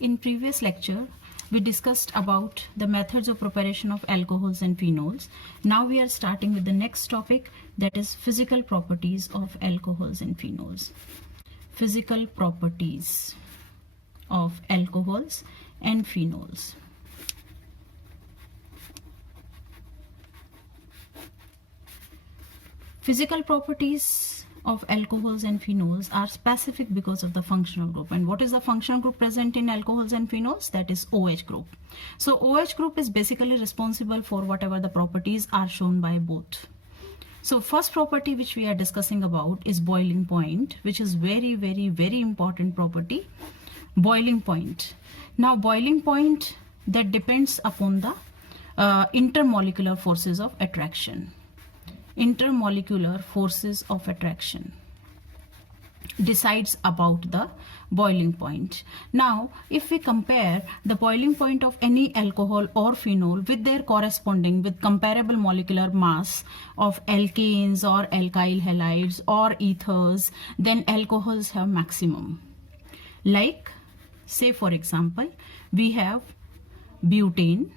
In previous lecture, we discussed about the methods of preparation of alcohols and phenols. Now we are starting with the next topic, that is physical properties of alcohols and phenols. Physical properties of alcohols and phenols. Physical properties of alcohols and phenols are specific because of the functional group. And what is the functional group present in alcohols and phenols? That is OH group. So OH group is basically responsible for whatever the properties are shown by both. So first property which we are discussing about is boiling point, which is very important property. Boiling point. Now boiling point, that depends upon the intermolecular forces of attraction. Intermolecular forces of attraction decides about the boiling point. Now if we compare the boiling point of any alcohol or phenol with their corresponding with comparable molecular mass of alkanes or alkyl halides or ethers, then alcohols have maximum. Like say for example, we have butane,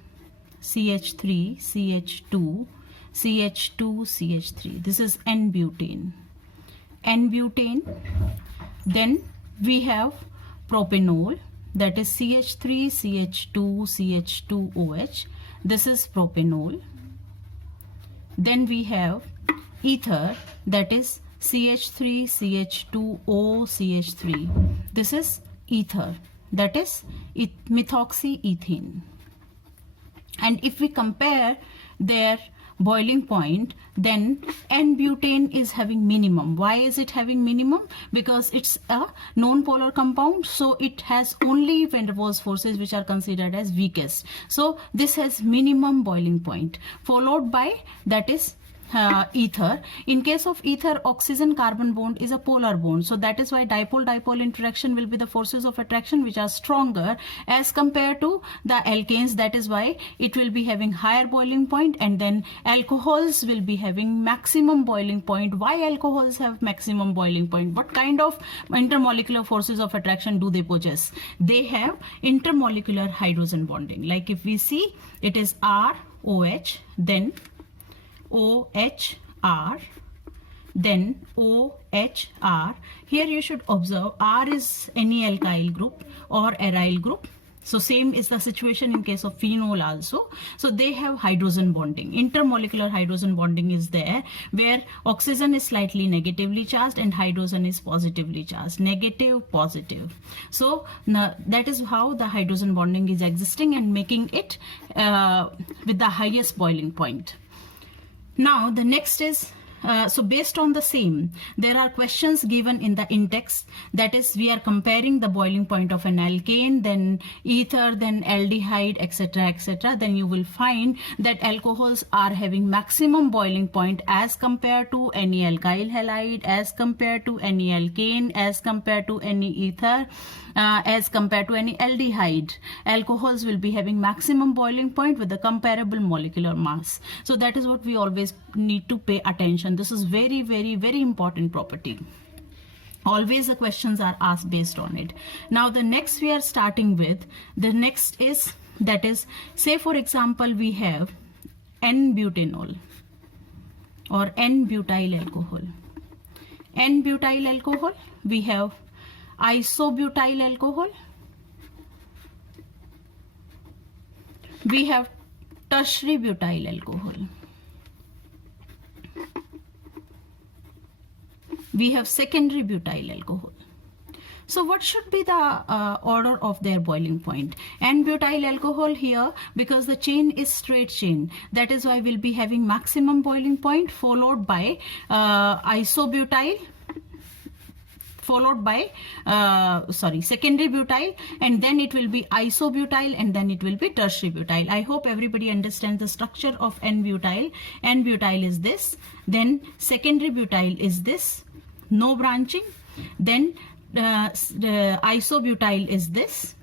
CH3, CH2, CH2, CH3. This is N-butane. N-butane. Then we have propanol, that is CH3, CH2, CH2OH. This is propanol. Then we have ether, that is CH3, CH2O, CH3. This is ether, that is methoxyethene. And if we compare their boiling point, then N-butane is having minimum. Why is it having minimum? Because it's a non-polar compound, so it has only van der Waals forces which are considered as weakest. So this has minimum boiling point, followed by that is ether. In case of ether, oxygen carbon bond is a polar bond, so that is why dipole-dipole interaction will be the forces of attraction which are stronger as compared to the alkanes. That is why it will be having higher boiling point, and then alcohols will be having maximum boiling point. Why alcohols have maximum boiling point? What kind of intermolecular forces of attraction do they possess? They have intermolecular hydrogen bonding. Like if we see, it is ROH, then OHR, then OHR. Here you should observe R is any alkyl group or aryl group. So same is the situation in case of phenol also. So they have hydrogen bonding. Intermolecular hydrogen bonding is there, where oxygen is slightly negatively charged and hydrogen is positively charged. Negative, positive. So now that is how the hydrogen bonding is existing and making it with the highest boiling point. Now the next is, so based on the same, there are questions given in the in-text, that is we are comparing the boiling point of an alkane, then ether, then aldehyde, etc, etc. Then you will find that alcohols are having maximum boiling point as compared to any alkyl halide, as compared to any alkane, as compared to any ether, as compared to any aldehyde. Alcohols will be having maximum boiling point with a comparable molecular mass. So that is what we always need to pay attention. This is very important property. Always the questions are asked based on it. Now the next we are starting with, the next is, that is, say for example we have N-butanol or N-butyl alcohol. N-butyl alcohol, we have isobutyl alcohol, we have tertiary butyl alcohol, we have secondary butyl alcohol. So what should be the order of their boiling point? N-butyl alcohol here, because the chain is straight chain, that is why we'll be having maximum boiling point, followed by isobutyl, followed by secondary butyl, and then it will be isobutyl, and then it will be tertiary butyl. I hope everybody understands the structure of N-butyl. N-butyl is this, then secondary butyl is this, no branching, then the isobutyl is this,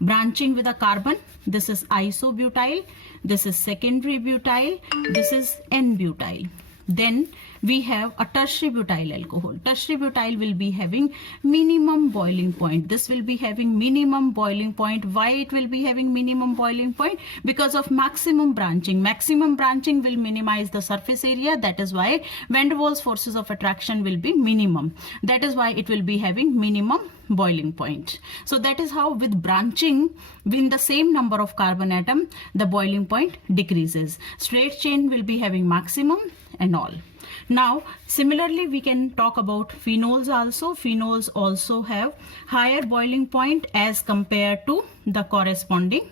branching with a carbon. This is isobutyl, this is secondary butyl, this is N-butyl. Then we have a tertiary butyl alcohol. Tertiary butyl will be having minimum boiling point. This will be having minimum boiling point. Why it will be having minimum boiling point? Because of maximum branching. Maximum branching will minimize the surface area. That is why van der Waals forces of attraction will be minimum. That is why it will be having minimum boiling point. So that is how with branching in the same number of carbon atom, the boiling point decreases. Straight chain will be having maximum and all. Now similarly we can talk about phenols also. Phenols also have higher boiling point as compared to the corresponding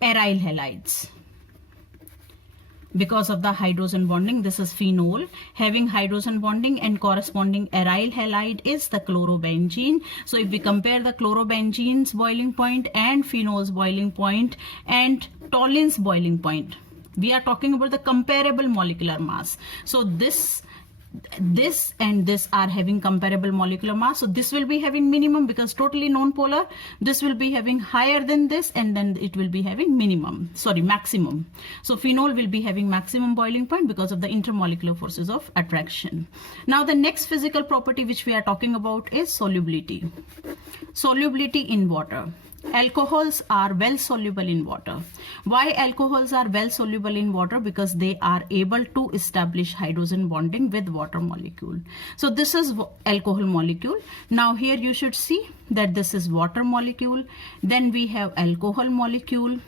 aryl halides. Because of the hydrogen bonding, this is phenol having hydrogen bonding, and corresponding aryl halide is the chlorobenzene. So if we compare the chlorobenzene's boiling point and phenol's boiling point and toluene's boiling point, we are talking about the comparable molecular mass. So this and this are having comparable molecular mass. So this will be having minimum because totally non-polar. This will be having higher than this, and then it will be having maximum. So phenol will be having maximum boiling point because of the intermolecular forces of attraction. Now the next physical property which we are talking about is solubility. Solubility in water. Alcohols are well soluble in water. Why alcohols are well soluble in water? Because they are able to establish hydrogen bonding with water molecule. So this is alcohol molecule. Now here you should see that this is water molecule. Then we have alcohol molecule.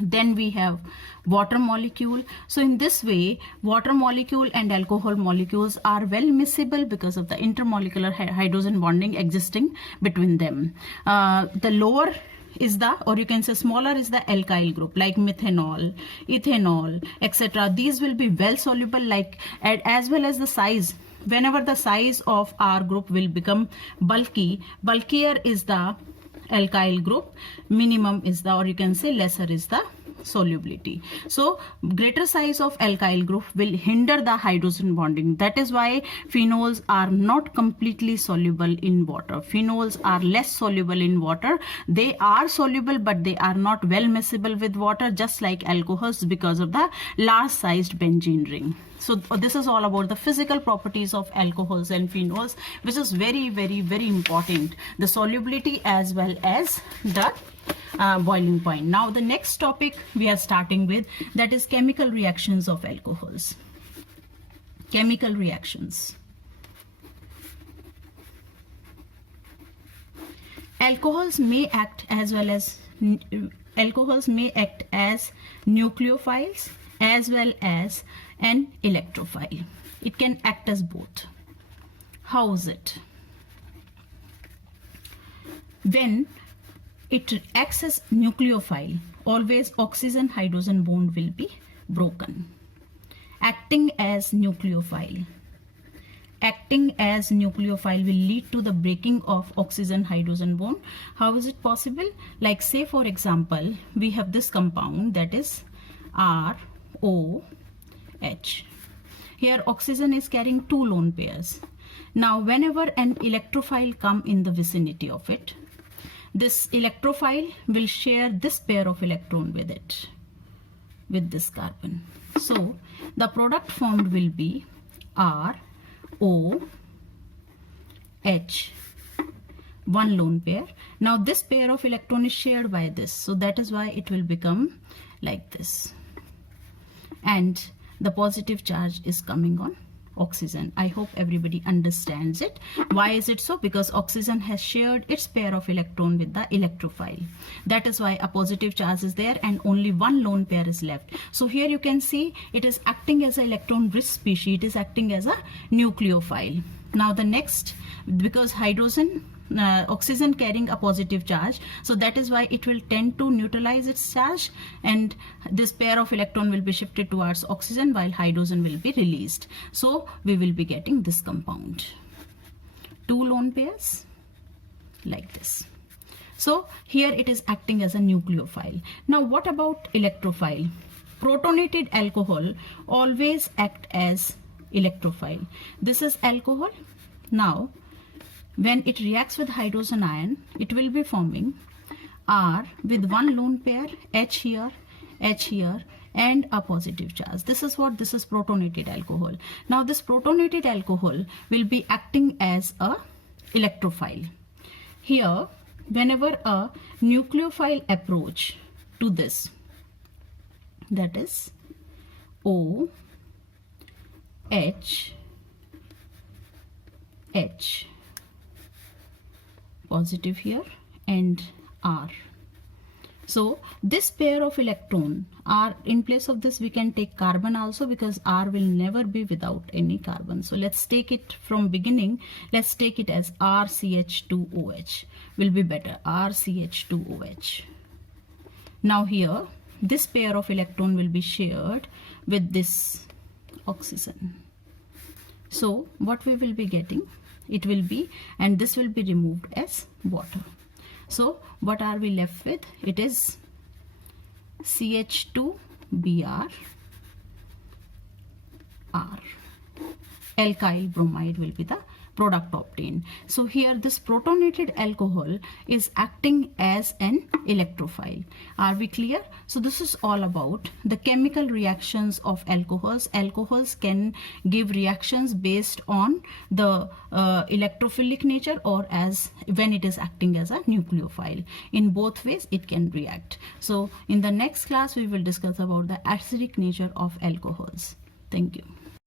Then we have water molecule. So in this way, water molecule and alcohol molecules are well miscible because of the intermolecular hydrogen bonding existing between them. The lower is the, or you can say smaller is the alkyl group like methanol, ethanol, etc. These will be well soluble, like as well as the size. Whenever the size of our group will become bulkier is the alkyl group, minimum is the, or you can say lesser is the solubility. So greater size of alkyl group will hinder the hydrogen bonding. That is why phenols are not completely soluble in water. Phenols are less soluble in water. They are soluble, but they are not well miscible with water, just like alcohols, because of the large sized benzene ring. So this is all about the physical properties of alcohols and phenols, which is very, very, very important. The solubility as well as the boiling point. Now the next topic we are starting with, that is chemical reactions of alcohols. Chemical reactions. Alcohols may act as nucleophiles as well as an electrophile. It can act as both. How is it? When it acts as nucleophile, always oxygen hydrogen bond will be broken. Acting as nucleophile will lead to the breaking of oxygen hydrogen bond. How is it possible? Like say for example, we have this compound, that is ROH. Here oxygen is carrying 2 lone pairs. Now whenever an electrophile come in the vicinity of it, this electrophile will share this pair of electron with it, with this carbon. So the product formed will be ROH, 1 lone pair. Now this pair of electron is shared by this, so that is why it will become like this, and the positive charge is coming on oxygen. I hope everybody understands it. Why is it so? Because oxygen has shared its pair of electron with the electrophile. That is why a positive charge is there and only 1 lone pair is left. So here you can see it is acting as an electron rich species. It is acting as a nucleophile. Now the next, because oxygen carrying a positive charge, so that is why it will tend to neutralize its charge, and this pair of electron will be shifted towards oxygen while hydrogen will be released. So we will be getting this compound, 2 lone pairs like this. So here it is acting as a nucleophile. Now what about electrophile? Protonated alcohol always act as electrophile. This is alcohol. Now when it reacts with hydrogen ion, it will be forming R with 1 lone pair, H here, and a positive charge. This is what? This is protonated alcohol. Now this protonated alcohol will be acting as a electrophile. Here, whenever a nucleophile approach to this, that is O, H, H, positive here, and R. So this pair of electron are, in place of this we can take carbon also, because R will never be without any carbon. So let's take it from beginning. Let's take it as RCH2OH will be better. RCH2OH. Now here this pair of electron will be shared with this oxygen. So what we will be getting? It will be, and this will be removed as water. So what are we left with? It is CH2Br, R. Alkyl bromide will be the product obtained. So here this protonated alcohol is acting as an electrophile. Are we clear? So this is all about the chemical reactions of alcohols. Alcohols can give reactions based on the electrophilic nature, or as when it is acting as a nucleophile. In both ways it can react. So in the next class we will discuss about the acidic nature of alcohols. Thank you.